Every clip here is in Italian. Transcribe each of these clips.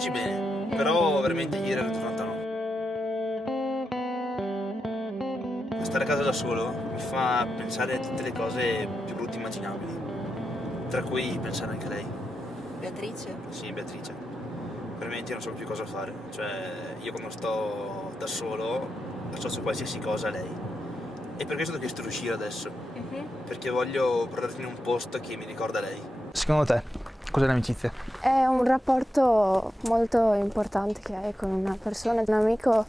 Oggi bene, però veramente ieri era giornata no. Stare a casa da solo mi fa pensare a tutte le cose più brutte immaginabili, tra cui pensare anche a lei. Beatrice? Sì, Beatrice. Veramente io non so più cosa fare. Cioè, io quando sto da solo associo qualsiasi cosa a lei. E per questo ho chiesto di uscire adesso. Perché voglio portarmi in un posto che mi ricorda lei. Secondo te, cos'è l'amicizia? È un rapporto molto importante che hai con una persona, un amico,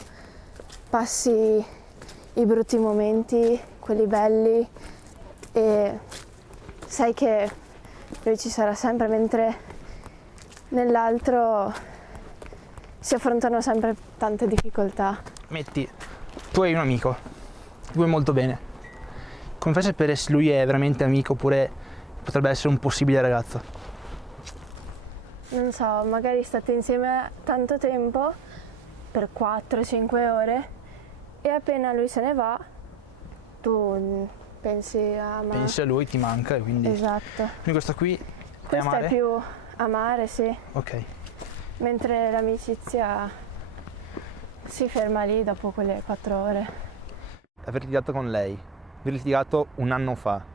passi i brutti momenti, quelli belli e sai che lui ci sarà sempre, mentre nell'altro si affrontano sempre tante difficoltà. Metti, tu hai un amico, vuoi molto bene. Come fai a sapere se lui è veramente amico oppure potrebbe essere un possibile ragazzo? Non so, magari state insieme tanto tempo, per 4-5 ore, e appena lui se ne va, tu pensi a Pensi a lui, ti manca e quindi... Esatto. Quindi questa qui è Questo amare? è più amare, sì. Ok. Mentre l'amicizia si ferma lì dopo quelle 4 ore. Aver litigato con lei, aver litigato un anno fa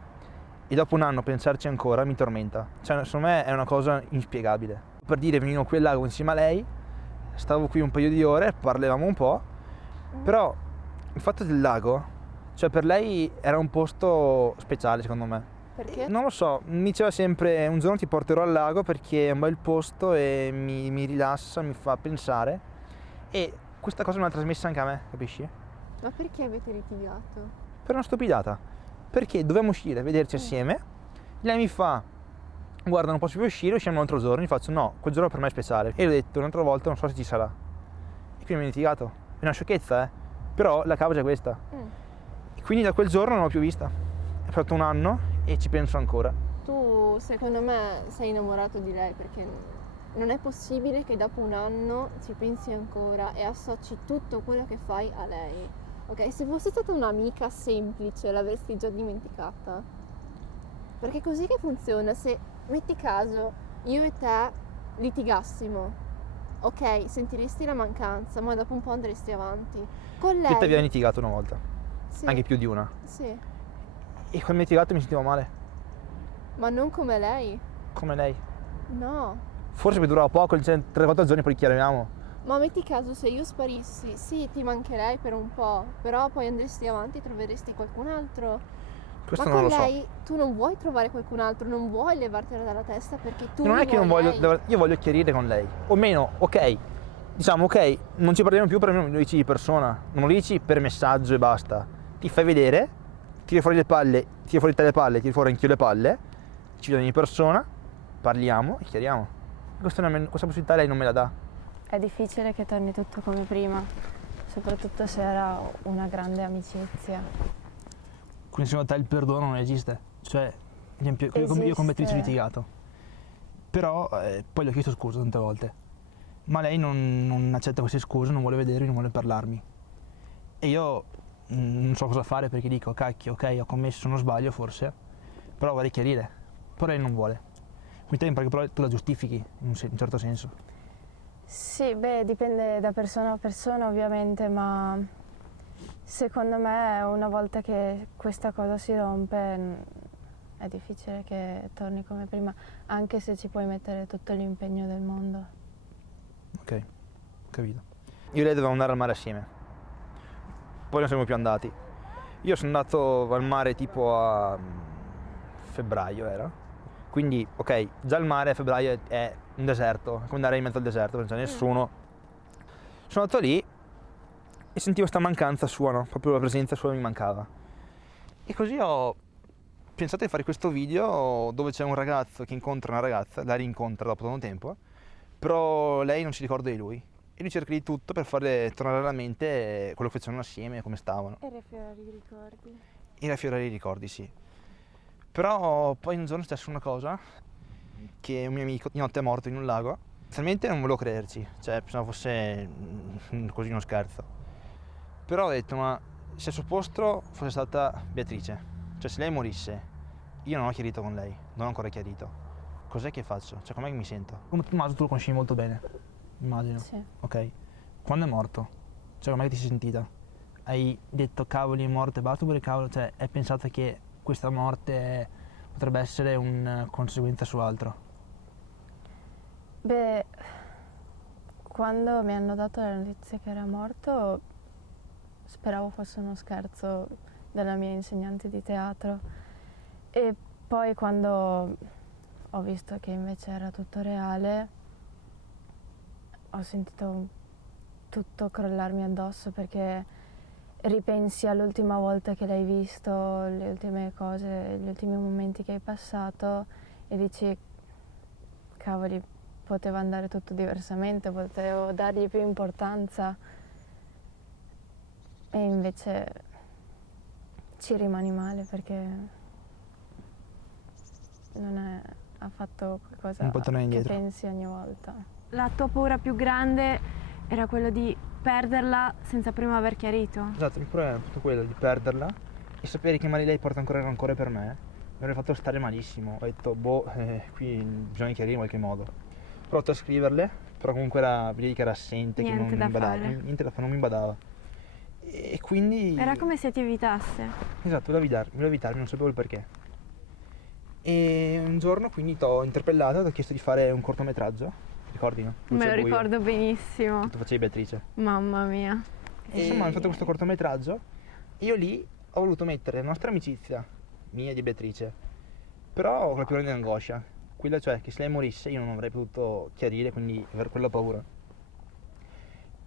e dopo un anno pensarci ancora mi tormenta. Cioè, secondo me è una cosa inspiegabile. Per dire, venivo qui al lago insieme a lei, stavo qui un paio di ore, parlavamo un po', però il fatto del lago, cioè per lei era un posto speciale secondo me. Perché? Non lo so, mi diceva sempre un giorno ti porterò al lago perché è un bel posto e mi rilassa, mi fa pensare, e questa cosa me l'ha trasmessa anche a me, capisci? Ma perché avete litigato? Per una stupidata, perché dovevamo uscire, vederci assieme, lei mi fa guarda non posso più uscire, usciamo un altro giorno, gli faccio no, quel giorno per me è speciale, e gli ho detto un'altra volta non so se ci sarà, e quindi mi ho litigato, è una sciocchezza però la causa è questa, e quindi da quel giorno non l'ho più vista, è passato un anno e ci penso ancora. Tu, secondo me, sei innamorato di lei perché non è possibile che dopo un anno ci pensi ancora e associ tutto quello che fai a lei. Ok, se fosse stata un'amica semplice l'avresti già dimenticata. Perché è così che funziona. Se, metti caso, io e te litigassimo, ok, sentiresti la mancanza, ma dopo un po' andresti avanti. Con lei... Io te abbiamo litigato una volta, Sì. anche più di una, Sì, e quando mi litigato mi sentivo male, ma non come lei. come lei. No. Forse mi durava poco, 3-4 giorni poi chiariamo. Ma metti caso se io sparissi, sì, ti mancherei per un po', però poi andresti avanti e troveresti qualcun altro. Questo Ma non con lo so. lei tu non vuoi trovare qualcun altro, non vuoi levartela dalla testa perché tu Non è che non vuoi voglio, lei. io voglio chiarire con lei, o meno, ok, diciamo ok, non ci parliamo più, però non lo dici di persona, non lo dici per messaggio e basta, ti fai vedere, tiri fuori le palle, tiri fuori te le palle, tiri fuori anch'io le palle, ci vediamo di persona, parliamo e chiariamo. Questa possibilità lei non me la dà. È difficile che torni tutto come prima, soprattutto se era una grande amicizia. Quindi secondo te il perdono non esiste? Cioè, ad esempio, io con Beatrice ho litigato, però poi le ho chiesto scusa tante volte, ma lei non accetta queste scuse, non vuole vedermi, non vuole parlarmi. E io non so cosa fare perché dico, cacchio, ok, ho commesso uno sbaglio forse, però vorrei chiarire, però lei non vuole. Quindi te mi pare che però tu la giustifichi in un certo senso. Sì, beh, dipende da persona a persona ovviamente, ma secondo me una volta che questa cosa si rompe è difficile che torni come prima, anche se ci puoi mettere tutto l'impegno del mondo. Ok, capito. Io e lei dovevamo andare al mare assieme, poi non siamo più andati. Io sono andato al mare tipo a febbraio era, quindi ok, già il mare a febbraio è un deserto, è come andare in mezzo al deserto, non c'è nessuno. Sono andato lì e sentivo questa mancanza sua, no? Proprio la presenza sua mi mancava. E così ho pensato di fare questo video dove c'è un ragazzo che incontra una ragazza, la rincontra dopo tanto tempo, però lei non si ricorda di lui. E lui cerca di tutto per farle tornare alla mente quello che facevano assieme, come stavano. E riaffiorare i ricordi. E riaffiorare i ricordi, sì. Però poi un giorno è successa una cosa, che un mio amico di notte è morto in un lago. Inizialmente non volevo crederci, cioè pensavo fosse così uno scherzo. Però ho detto, ma se al suo posto fosse stata Beatrice, cioè se lei morisse, io non ho chiarito con lei, non ho ancora chiarito. Cos'è che faccio? Cioè com'è che mi sento? Come Tommaso tu lo conosci molto bene. immagino. Sì. Ok. Quando è morto? Cioè, come ti sei sentita? Hai detto cavoli è morto e basta, oppure cavolo, cioè, hai pensato che questa morte potrebbe essere una conseguenza su altro? Beh, quando mi hanno dato la notizia che era morto, speravo fosse uno scherzo della mia insegnante di teatro. E poi quando ho visto che invece era tutto reale, ho sentito tutto crollarmi addosso, perché ripensi all'ultima volta che l'hai visto, le ultime cose, gli ultimi momenti che hai passato e dici, cavoli, poteva andare tutto diversamente, potevo dargli più importanza, e invece ci rimani male perché non è affatto qualcosa Un po' tornare che indietro. pensi ogni volta. La tua paura più grande era quello di perderla senza prima aver chiarito? Esatto, il problema è tutto quello di perderla e sapere che magari lei porta ancora rancore per me mi avrebbe fatto stare malissimo. Ho detto, qui bisogna chiarire in qualche modo. Ho provato a scriverle, però comunque vedi che era assente, Niente che non da mi badava, fare. niente da fare, non mi badava. E quindi... Era come se ti evitasse. Esatto, volevo evitarmi, non sapevo il perché. E un giorno quindi ti ho interpellato, ti ho chiesto di fare un cortometraggio, ricordi, no? Me lo Luce buio, ricordo benissimo. che tu facevi Beatrice. Mamma mia. E insomma hanno fatto questo cortometraggio e io lì ho voluto mettere la nostra amicizia, mia e di Beatrice, però con la più grande angoscia, quella cioè che se lei morisse io non avrei potuto chiarire, quindi aver quella paura.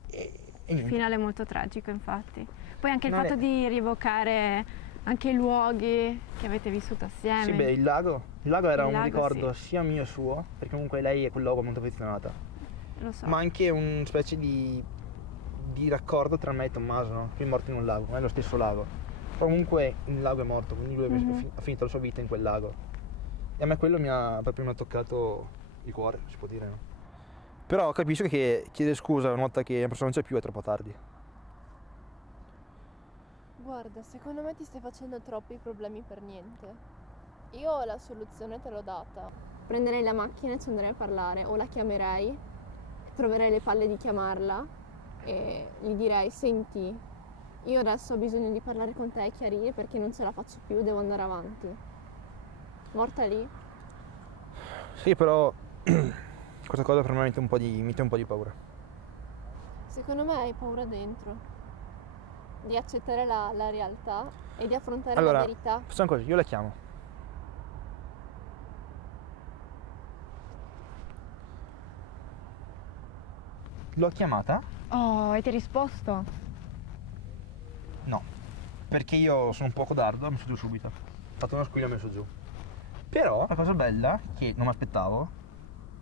E niente. Finale molto tragico, infatti. Poi anche il Non è- fatto di rievocare anche i luoghi che avete vissuto assieme. Sì, beh, il lago era Il un lago, ricordo sì. sia mio che suo, perché comunque lei è quel luogo molto affezionata, Lo so. ma anche una specie di raccordo tra me e Tommaso, no? Lui è morto in un lago, non è lo stesso lago. Comunque il lago è morto, quindi lui ha finito la sua vita in quel lago. E a me quello mi ha toccato il cuore, si può dire, no? Però capisco che chiedere scusa una volta che una persona non c'è più è troppo tardi. Guarda, secondo me ti stai facendo troppi problemi per niente. Io la soluzione te l'ho data. Prenderei la macchina e ci andrei a parlare, o la chiamerei, troverei le palle di chiamarla e gli direi, senti, io adesso ho bisogno di parlare con te e chiarire perché non ce la faccio più, devo andare avanti. Morta lì? Sì, però questa cosa per me mette un po' di paura. Secondo me hai paura dentro di accettare la realtà e di affrontare Allora, la verità. facciamo così, io la chiamo. L'ho chiamata? Oh, e ti ha risposto? No, perché io sono un po' codardo, ho messo giù subito. Ho fatto uno squillo e ho messo giù. Però la cosa bella, che non mi aspettavo,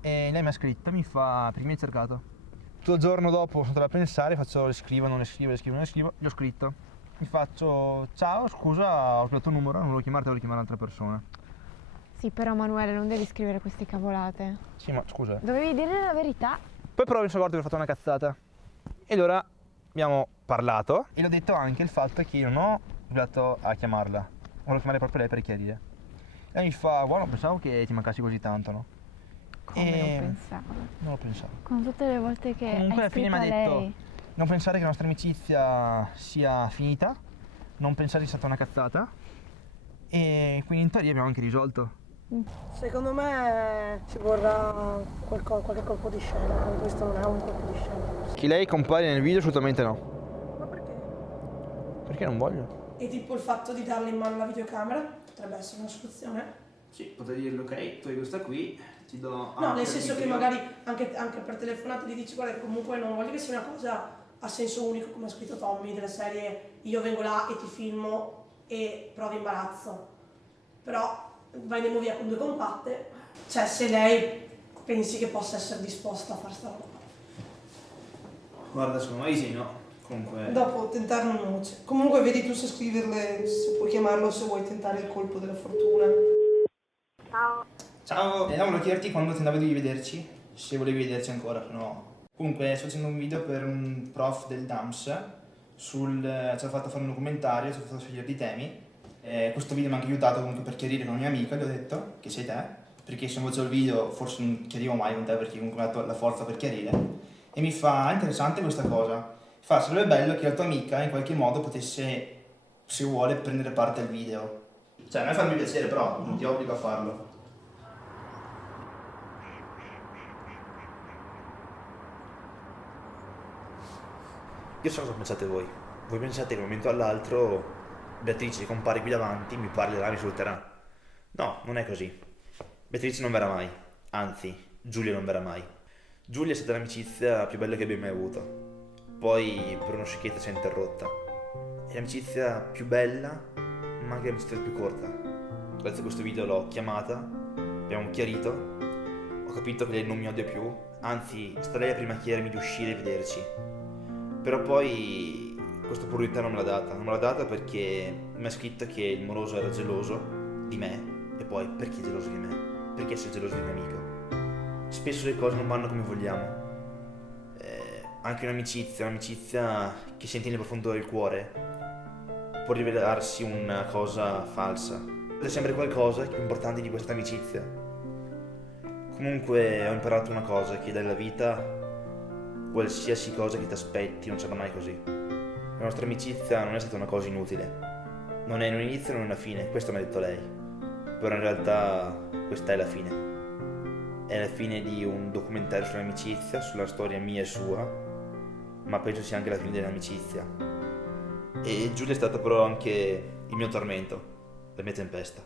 è lei mi ha scritto, mi fa, perché mi hai cercato. Tutto il giorno dopo sono andato a pensare, le scrivo, non le scrivo, gli ho scritto. Mi faccio, ciao, scusa, ho sbagliato il numero, non volevo chiamarti, volevo chiamare un'altra persona. Sì, però Manuele, non devi scrivere queste cavolate. Sì, ma scusa. Dovevi dire la verità. Poi però mi sono accorto che ho fatto una cazzata. E allora abbiamo parlato e le ho detto anche il fatto che io non ho provato a chiamarla. Volevo chiamare proprio lei per chiarire. E lei mi fa, guarda, pensavo che ti mancassi così tanto, no? Come E non pensavo. non lo pensavo. Con tutte le volte che Comunque hai alla fine scritto mi a ha detto, lei. non pensare che la nostra amicizia sia finita, non pensare che sia stata una cazzata. E quindi in teoria abbiamo anche risolto. Secondo me ci vorrà qualche colpo di scena, questo non è un colpo di scena. Che lei compare nel video assolutamente no. Ma perché? Perché non voglio? E tipo il fatto di darle in mano la videocamera potrebbe essere una soluzione? Sì, potrei dirle ok, tu hai questa qui, ti do... No, nel senso che magari anche per telefonata gli dici guarda che comunque non voglio che sia una cosa a senso unico come ha scritto Tommy, della serie io vengo là e ti filmo e provi imbarazzo. Però vai andiamo via con due compatte, cioè se lei pensi che possa essere disposta a fare sta roba. Guarda, secondo me sì, no? Comunque... Dopo tentarlo in voce. Comunque vedi tu se scriverle, se puoi chiamarlo, se vuoi tentare il colpo della fortuna. Ciao, volevo chiederti quando ti andavi di vederci, se volevi vederci ancora, no. Comunque sto facendo un video per un prof del DAMS ci ha fatto fare un documentario, ci ha fatto scegliere dei temi. Questo video mi ha anche aiutato comunque per chiarire con una mia amica, gli ho detto che sei te, perché se non facevo il video forse non chiarivo mai con te perché comunque mi ha dato la forza per chiarire. e mi fa: interessante questa cosa. Fa: sarebbe bello che la tua amica in qualche modo potesse, se vuole, prendere parte al video. Cioè, a me farebbe piacere, però non ti obbligo a farlo. Io so cosa pensate voi. Voi pensate che da un momento all'altro Beatrice compare qui davanti, mi parlerà, mi saluterà. No, non è così. Beatrice non verrà mai. Anzi, Giulia non verrà mai. Giulia è stata l'amicizia più bella che abbia mai avuto. Poi per una sciocchezza si è interrotta. È l'amicizia più bella, ma anche l'amicizia più corta. Grazie a questo video l'ho chiamata, abbiamo chiarito, ho capito che lei non mi odia più, anzi è stata lei la prima a chiedermi di uscire e vederci. Però poi questa opportunità non me l'ha data perché mi ha scritto che il moroso era geloso di me. E poi perché geloso di me? Perché essere geloso di un amico? Spesso le cose non vanno come vogliamo. Anche un'amicizia che senti nel profondo del cuore può rivelarsi una cosa falsa. C'è sempre qualcosa che è più importante di questa amicizia. Comunque ho imparato una cosa, che dalla vita qualsiasi cosa che ti aspetti non sarà mai così. La nostra amicizia non è stata una cosa inutile. Non è un inizio e non è una fine, questo mi ha detto lei. Però in realtà questa è la fine. È la fine di un documentario sull'amicizia, sulla storia mia e sua, ma penso sia anche la fine dell'amicizia. E Giulia è stata però anche il mio tormento, la mia tempesta.